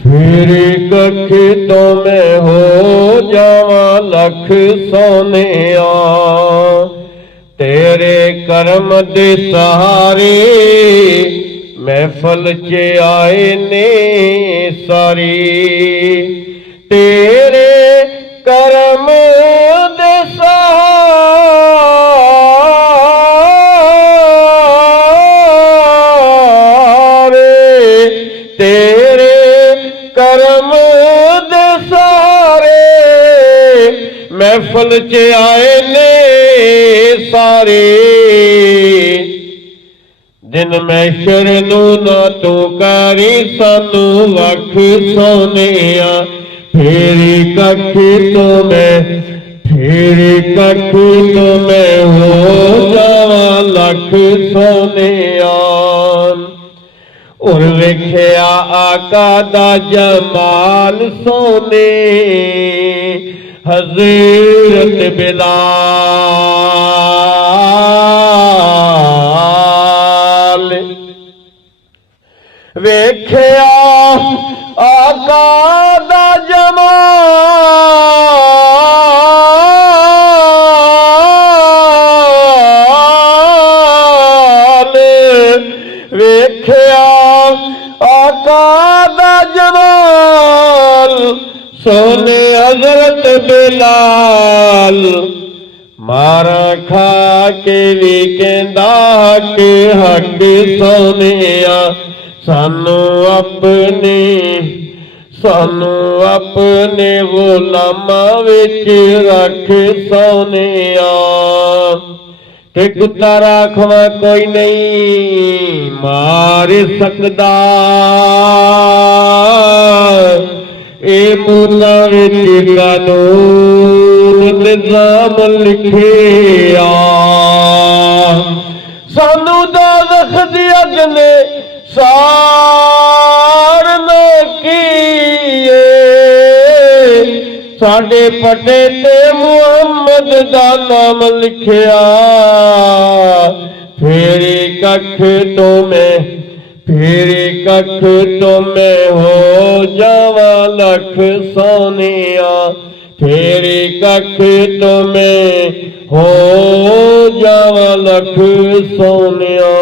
फेरे कख तो मैं हो जावा लख सोनिया, तेरे कर्म दे सहारे महफल च आए ने सारी। तेरे कर्म दे सहारे, तेरे कर्म दे सहारे महफल च आए ने सारे। दिन महशर नू ना तू करी सानू वख सोनिया, फेरी कख तो मैं, फेरी कख तो मैं हो जावा लख सोनिया। और वेख्या आका दा जमाल सोने हज़रत बिलाल, वेख्या आका दा जमाल, वेख्या आका दा जमाल सोने हज़रत बिलाल। मारा खा के भी कहंदा के हक सोनिया, सानू अपने गुलामां विच रख सोनिया। ते कुत्ता राखवा कोई नहीं मार सकदा, ए मूला विच कानून निज़ाम लिखिया। सानू दोज़ख दी अग ने साड़ न कीए, साडे पटे ते मुहम्मद दा नाम लिखिया। फेरी कख तो मैं, फेरी कख तो मैं हो जावा लख सोनिया, फेरी कख तो मैं हो जावा लख सोनिया।